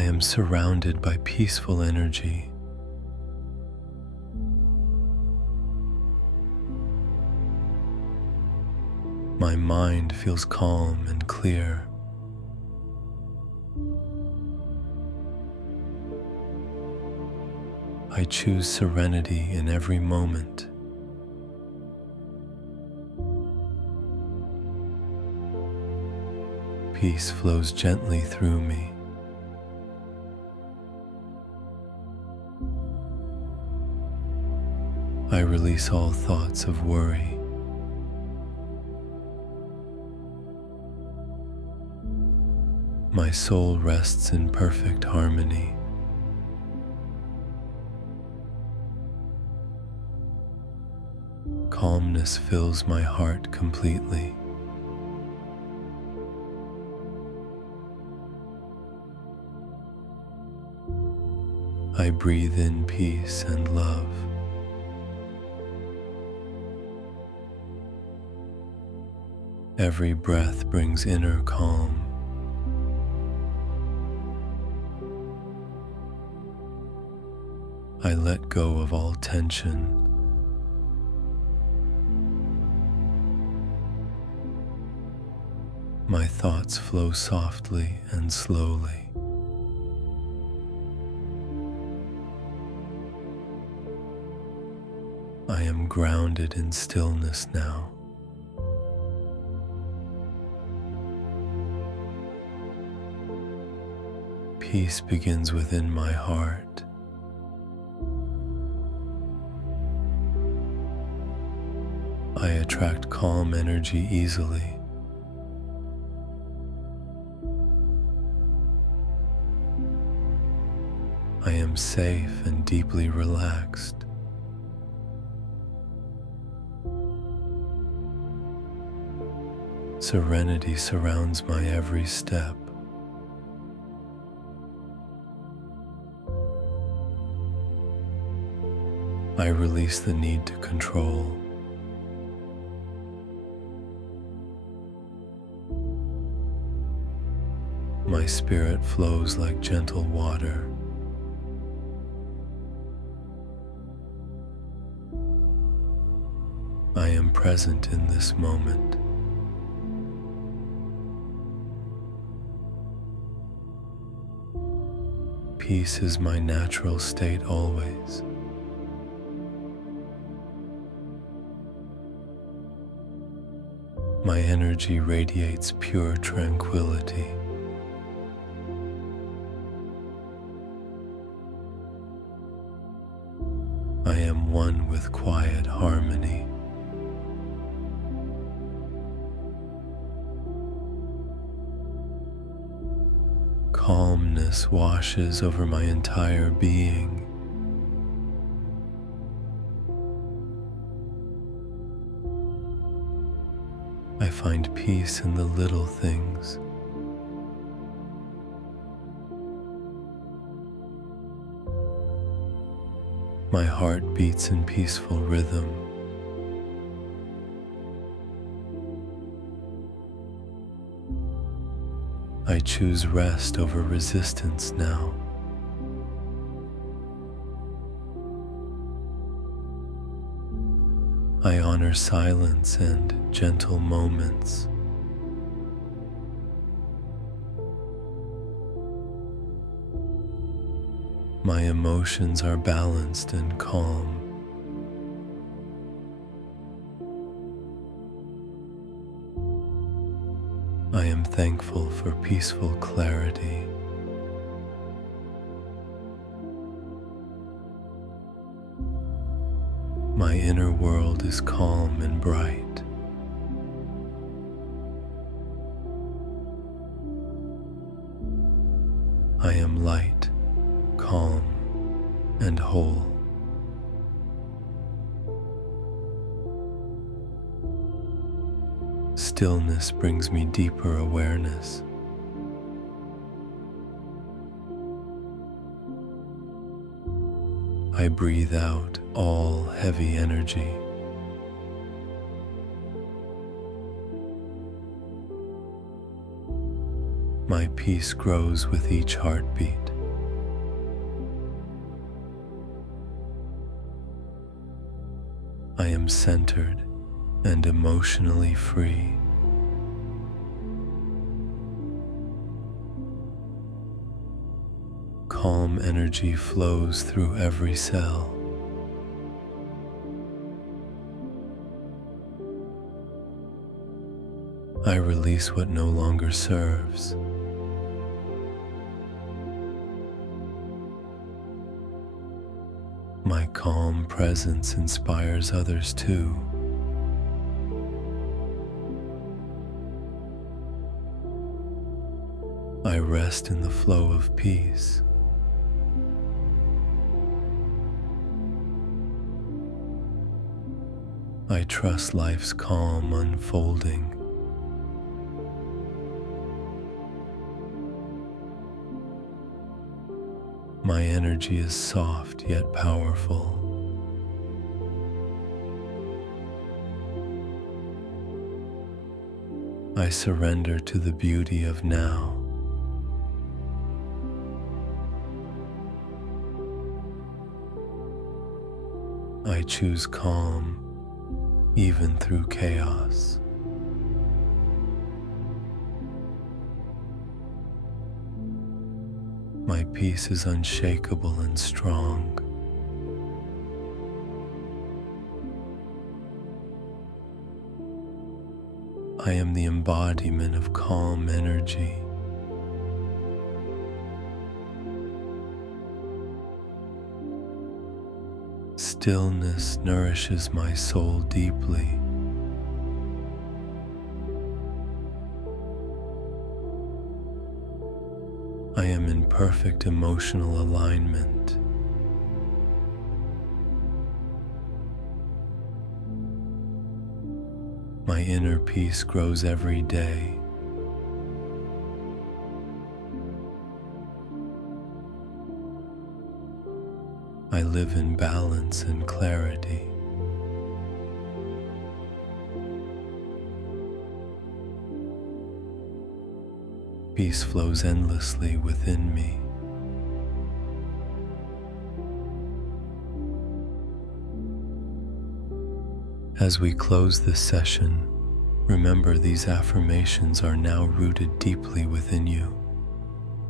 I am surrounded by peaceful energy. My mind feels calm and clear. I choose serenity in every moment. Peace flows gently through me. I release all thoughts of worry. My soul rests in perfect harmony. Calmness fills my heart completely. I breathe in peace and love. Every breath brings inner calm. I let go of all tension. My thoughts flow softly and slowly. I am grounded in stillness now. Peace begins within my heart. I attract calm energy easily. I am safe and deeply relaxed. Serenity surrounds my every step. I release the need to control. My spirit flows like gentle water. I am present in this moment. Peace is my natural state always. My energy radiates pure tranquility. I am one with quiet harmony. Calmness washes over my entire being. I find peace in the little things. My heart beats in peaceful rhythm. I choose rest over resistance now. I honor silence and gentle moments. My emotions are balanced and calm. I am thankful for peaceful clarity. My inner world is calm and bright. I am light, calm, and whole. Stillness brings me deeper awareness. I breathe out all heavy energy. My peace grows with each heartbeat. I am centered and emotionally free. Calm energy flows through every cell. I release what no longer serves. My calm presence inspires others too. I rest in the flow of peace. I trust life's calm unfolding. My energy is soft yet powerful. I surrender to the beauty of now. I choose calm even through chaos. My peace is unshakable and strong. I am the embodiment of calm energy. Stillness nourishes my soul deeply. I am in perfect emotional alignment. My inner peace grows every day. I live in balance and clarity. Peace flows endlessly within me. As we close this session, remember these affirmations are now rooted deeply within you.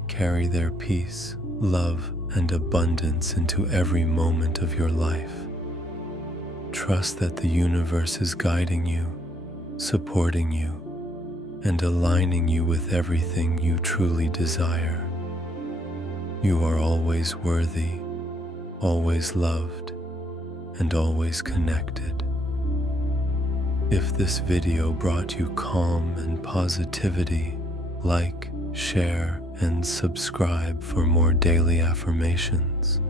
Carry their peace, love, and abundance into every moment of your life. Trust that the universe is guiding you, supporting you, and aligning you with everything you truly desire. You are always worthy, always loved, and always connected. If this video brought you calm and positivity, like, share, and subscribe for more daily affirmations.